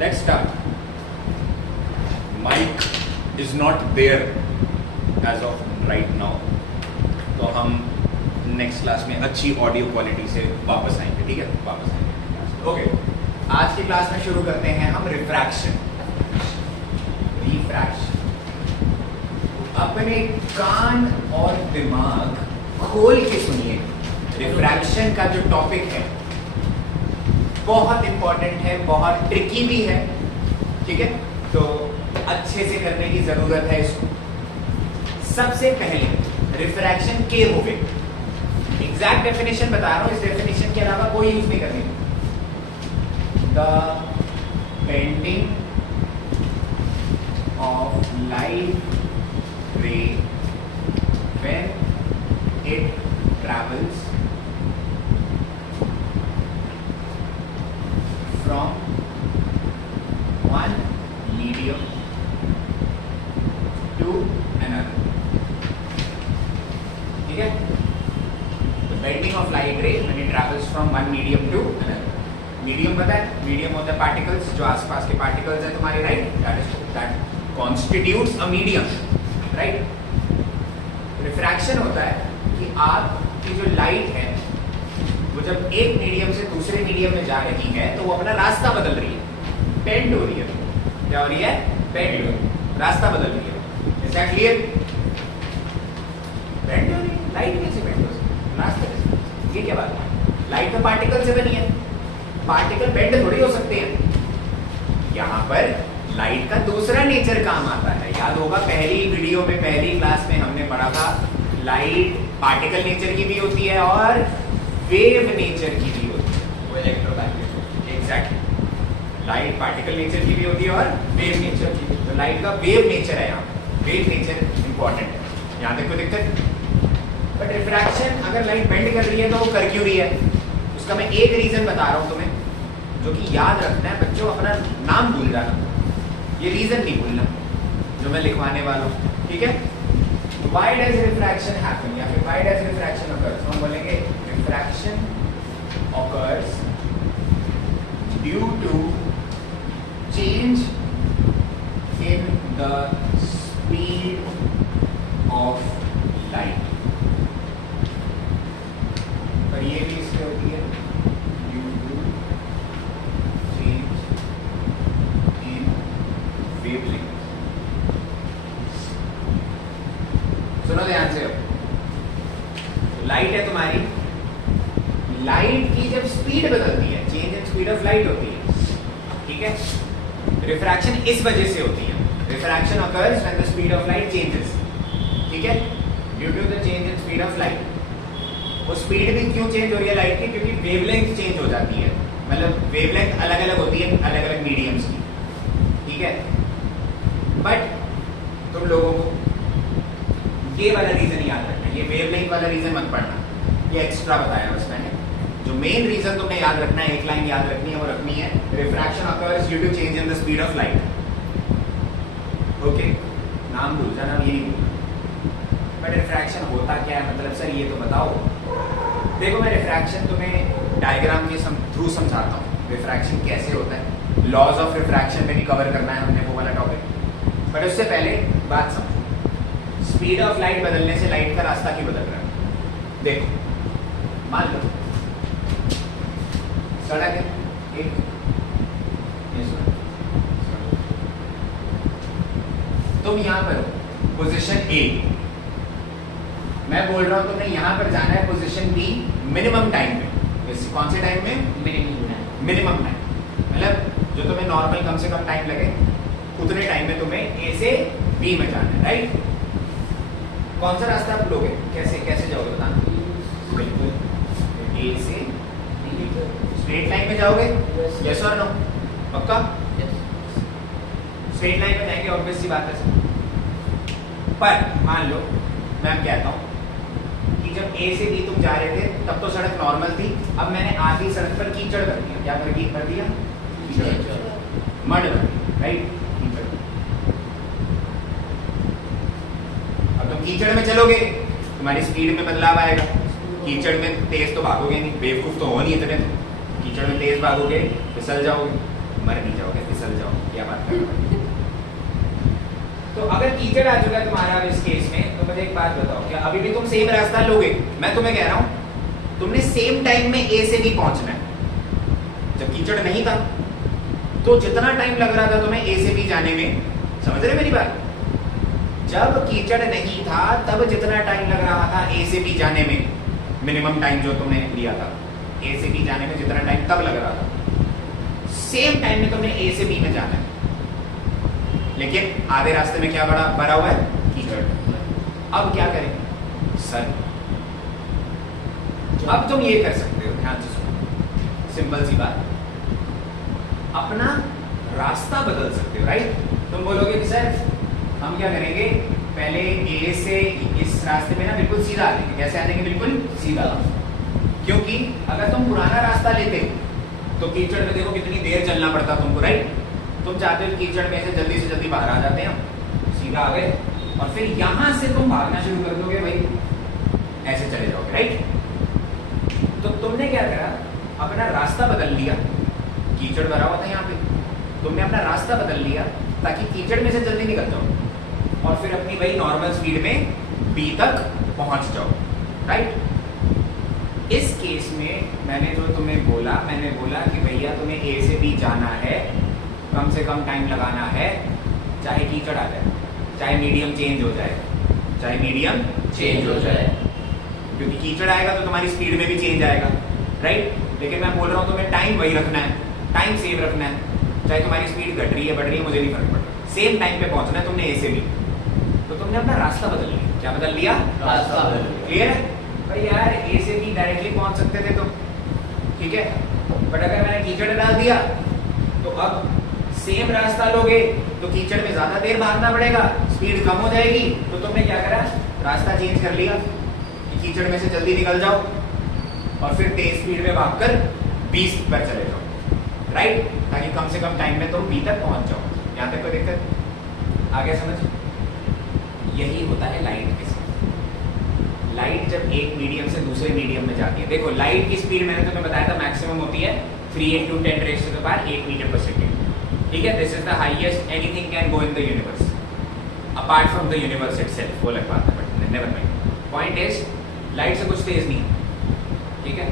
Let's start. Mic is not there as of right now. तो हम next class में अच्छी ऑडियो क्वालिटी से वापस आएंगे, ठीक है? वापस आएंगे। ओके, आज की क्लास में शुरू करते हैं हम रिफ्रैक्शन। अपने कान और दिमाग खोल के सुनिए। रिफ्रैक्शन का जो टॉपिक है बहुत इंपॉर्टेंट है, बहुत ट्रिकी भी है, ठीक है? तो अच्छे से करने की जरूरत है इसको। सबसे पहले रिफ्रैक्शन के हो गए, एग्जैक्ट डेफिनेशन बता रहा हूं, इस डेफिनेशन के अलावा कोई यूज नहीं करनी। The bending of light ray when it travels from one medium to another, ठीक है? The bending of light ray when it travels from one medium to another. Medium पता है? मीडियम होता है पार्टिकल्स, जो आसपास के पार्टिकल्स है तुम्हारे, right? That constitutes a medium, right? Refraction होता है कि आपकी जो लाइट है वो जब एक मीडियम से दूसरे मीडियम में जा रही है तो वो अपना रास्ता बदल रही है, बेंड हो रही है। क्या हो रही है? बेंड हो रही है, रास्ता बदल रही है। Is that clear? बेंड हो रही है, लाइट कैसे बेंड हो सकती है? रास्ता कैसे? ये क्या बात है? लाइट तो पार्टिकल से बनी है, पार्टिकल बेंड थोड़ी हो सकते हैं। यहाँ पर लाइट का दूसरा नेचर काम आता है। याद होगा पहली वीडियो में, पहली क्लास में हमने पढ़ा था, लाइट पार्टिकल नेचर की भी होती है और वेव नेचर की भी होती है। वो electromagnetic, exactly. Light particle nature की भी होती है और वेव नेचर की भी। तो लाइट का वेव नेचर है, यहाँ वेव नेचर इंपॉर्टेंट है। यहाँ तक कोई दिक्कत? बट रिफ्रैक्शन अगर लाइट बेंड कर रही है तो वो कर क्यों रही है? उसका मैं एक रीजन बता रहा हूँ तुम्हें, जो कि याद रखना है बच्चों। अपना नाम भूल जाना, ये रीजन नहीं भूलना जो मैं लिखवाने वाला हूँ, ठीक है? Why does refraction happen या फिर why does refraction occur? तो हम बोलेंगे refraction occurs due to change in the speed of light। पर ये भी इससे होती है due to change in wavelength। सुनो ध्यान से। लाइट है तुम्हारी, लाइट की जब स्पीड बदलती है, change in speed of light होती है, ठीक है? रिफ्रैक्शन इस वजह से होती है। Refraction occurs when the speed of light changes, ठीक है? Due to the change in speed of light. वो स्पीड भी क्यों चेंज हो रही है लाइट की? क्योंकि वेवलेंथ चेंज हो जाती है। मतलब वेवलेंथ अलग अलग होती है अलग अलग मीडियम्स की, ठीक है? बट तुम लोगों को ये वाला रीजन याद रखना, ये वेवलेंथ वाला रीजन मत पढ़ना, ये एक्स्ट्रा बताया बस मैंने। जो मेन रीजन तुमने याद रखना है, एक लाइन याद रखनी है, वो रखनी है refraction occurs due to change in the speed of light. Okay, नाम भूल जाना, ये नहीं भूलना। बट रिफ्रैक्शन होता क्या है, मतलब सर ये तो बताओ। देखो मैं रिफ्रैक्शन तुम्हें डायग्राम के थ्रू समझाता हूँ, रिफ्रैक्शन कैसे होता है। लॉज ऑफ रिफ्रैक्शन में भी कवर करना है हमने वो वाला टॉपिक। बट उससे पहले बात समझो, स्पीड ऑफ लाइट बदलने से लाइट का रास्ता क्यों बदल रहा है? देखो मान लो सड़क है एक, तुम यहां पर हो पोजीशन ए, मैं बोल रहा हूं तुमने यहां पर जाना है पोजीशन बी मिनिमम टाइम में। कौन से टाइम में? Minimum time. मतलब जो तुम्हें नॉर्मल कम से कम टाइम लगे उतने टाइम में तुम्हें ए से बी में जाना है, राइट? कौन सा रास्ता आप लोगे? कैसे कैसे जाओगे बताना? बिल्कुल ए से स्ट्रेट लाइन में जाओगे, यस और नो? पक्का? स्ट्रेट लाइन में जाएंगे, ऑब्वियस सी बात है। पर मान लो मैं कहता हूं कि जब ए से बी तुम जा रहे थे तब तो सड़क नॉर्मल थी, अब मैंने आधी सड़क पर कीचड़ कर दिया। क्या कर दिया? मड कर दिया, राइट? अब तुम कीचड़ में चलोगे, तुम्हारी स्पीड में बदलाव आएगा। कीचड़ में तेज तो भागोगे नहीं, बेवकूफ तो हो नहीं इतने, तो कीचड़ में तेज भागोगे फिसल जाओगे, मर नहीं जाओगे, फिसल जाओ, क्या बात कर रहे हो? तो अगर कीचड़ आ चुका है तुम्हारा इस केस में, तो मुझे एक बात बताओ, क्या अभी भी तुम सेम रास्ता लोगे? मैं तुम्हें कह रहा हूं तुमने सेम टाइम में ए से भी पहुंचना है। जब कीचड़ नहीं था तो जितना टाइम लग रहा था तुम्हें ए से बी जाने में, समझ रहे मेरी बात? जब कीचड़ नहीं था तब जितना टाइम लग रहा था ए से बी जाने में, मिनिमम टाइम जो तुमने लिया था ए से बी जाने में जितना टाइम तब लग रहा था, सेम टाइम में तुमने ए से बी में जाना है। लेकिन आधे रास्ते में क्या भरा हुआ है? कीचड़। अब क्या करें सर? अब तुम ये कर सकते हो, ध्यान से सुनो, सिंपल सी बात, अपना रास्ता बदल सकते हो, राइट? तुम बोलोगे कि सर हम क्या करेंगे, पहले ए से इस रास्ते में ना बिल्कुल सीधा आ जाएंगे। कैसे आ जाएंगे? बिल्कुल सीधा। क्योंकि अगर तुम पुराना रास्ता लेते तो कीचड़ में देखो कितनी देर चलना पड़ता तुमको, राइट? तुम चाहते हो कीचड़ में से जल्दी बाहर आ जाते हैं, सीधा आ गए, और फिर यहां से तुम भागना शुरू कर दोगे, भाई ऐसे चले जाओगे, राइट? तो तुमने क्या करा, अपना रास्ता बदल लिया। कीचड़ भरा हुआ था यहाँ पे, तुमने अपना रास्ता बदल लिया ताकि कीचड़ में से जल्दी निकल जाओ और फिर अपनी वही नॉर्मल स्पीड में बी तक पहुंच जाओ, राइट? इस केस में मैंने जो तुम्हें बोला, मैंने बोला कि भैया तुम्हें ए से बी जाना है, कम से कम टाइम लगाना है, चाहे कीचड़ आ जाए, चाहे मीडियम चेंज हो जाए, चाहे मीडियम चेंज हो जाए, क्योंकि कीचड़ आएगा तो तुम्हारी स्पीड में भी चेंज आएगा, राइट? लेकिन मैं बोल रहा हूँ तुम्हें टाइम वही रखना है, टाइम सेव रखना है, चाहे तुम्हारी स्पीड घट रही है बढ़ रही है, मुझे नहीं फर्क पड़ता, सेम टाइम पे पहुंचना है तुमने ए से बी। तो तुमने अपना रास्ता बदल लिया। क्या बदल लिया? रास्ता बदल लिया। क्लियर है भाई? यार ए से बी डायरेक्टली पहुंच सकते थे तुम, ठीक है, बट अगर मैंने कीचड़ डाल दिया तो अब सेम रास्ता लोगे तो कीचड़ में ज्यादा देर भागना पड़ेगा, स्पीड कम हो जाएगी। तो तुमने क्या करा, रास्ता चेंज कर लिया कि कीचड़ में से जल्दी निकल जाओ और फिर तेज स्पीड में भागकर 20 पर चले जाओ, राइट? ताकि कम से कम टाइम में तुम बी तक पहुंच जाओ। यहाँ तक कोई दिक्कत? आगे समझ? यही होता है लाइट के साथ। लाइट जब एक मीडियम से दूसरे मीडियम में जाती है, देखो लाइट की स्पीड मैंने तुम्हें बताया था मैक्सिमम होती है 3 × 10⁻⁸ मीटर पर सेकेंड, ठीक है? This is the highest anything can go in the universe apart from the universe itself. वो अलग बात है, but never mind. Point is light से कुछ तेज नहीं, ठीक है?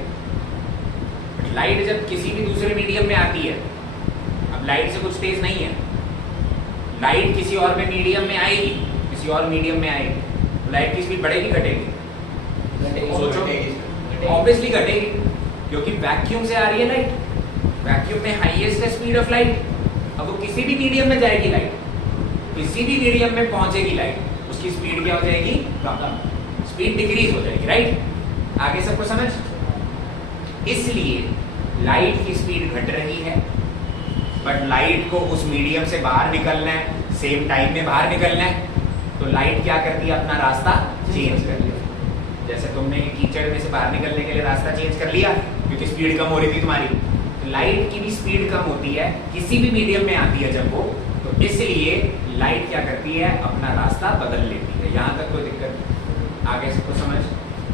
लाइट जब किसी भी दूसरे मीडियम में आती है, अब लाइट से कुछ तेज नहीं है, लाइट किसी और में मीडियम में आएगी, किसी और मीडियम में आएगी, तो लाइट की स्पीड बढ़ेगी घटेगी? सोचो, ऑब्वियसली घटेगी, क्योंकि वैक्यूम से आ रही है लाइट, वैक्यूम में हाईएस्ट है स्पीड ऑफ लाइट। अब वो किसी भी मीडियम में जाएगी लाइट, किसी भी मीडियम में पहुंचेगी लाइट, उसकी स्पीड क्या हो जाएगी? कम, स्पीड डिक्रीज हो जाएगी, राइट? आगे सबको समझ? इसलिए लाइट की स्पीड घट रही है, बट लाइट को उस मीडियम से बाहर निकलना है, सेम टाइम में बाहर निकलना है, तो लाइट क्या करती है? अपना रास्ता चेंज कर लिया। जैसे तुमने कीचड़ में से बाहर निकलने के लिए रास्ता चेंज कर लिया क्योंकि स्पीड कम हो रही थी तुम्हारी, तो लाइट की भी स्पीड कम होती है किसी भी मीडियम में आती है जब वो, तो इसलिए लाइट क्या करती है? अपना रास्ता बदल लेती है। यहाँ तक कोई दिक्कत? आगे सबको समझ?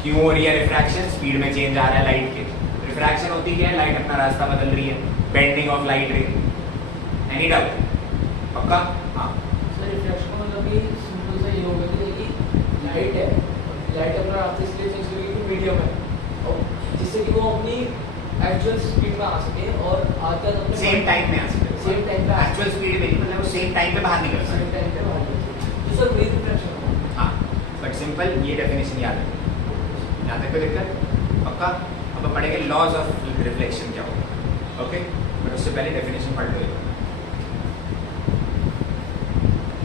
क्यों हो रही है रिफ्रैक्शन? स्पीड में चेंज आ रहा है लाइट के, रिफ्रैक्शन होती क्या है? लाइट अपना रास्ता बदल रही है, बेंडिंग ऑफ लाइट रे। Any doubt? पक्का? हाँ सर, रिफ्रैक्शन का मतलब भी सिंपल सा ये होगा कि लाइट है, लाइट अपना रास्ता इसलिए चेंज करेगी कि मीडियम है, और जिससे कि वो अपनी एक्चुअल स्पीड में आ सके और आकर अपने सेम टाइम में आ सके, सेम टाइम पे एक्चुअल स्पीड में नहीं, मतलब वो सेम टाइम पे बाहर निकल सके, सेम टाइम पे बाहर निकल। तो सर वही रिफ्रैक्शन होगा। हाँ, बट सिंपल ये डेफिनेशन याद है। यहाँ तक कोई दिक्कत? पक्का? अब पढ़ेंगे लॉज ऑफ रिफ्लेक्शन क्या होगा, ओके? बट उससे पहले डेफिनेशन पढ़ लो।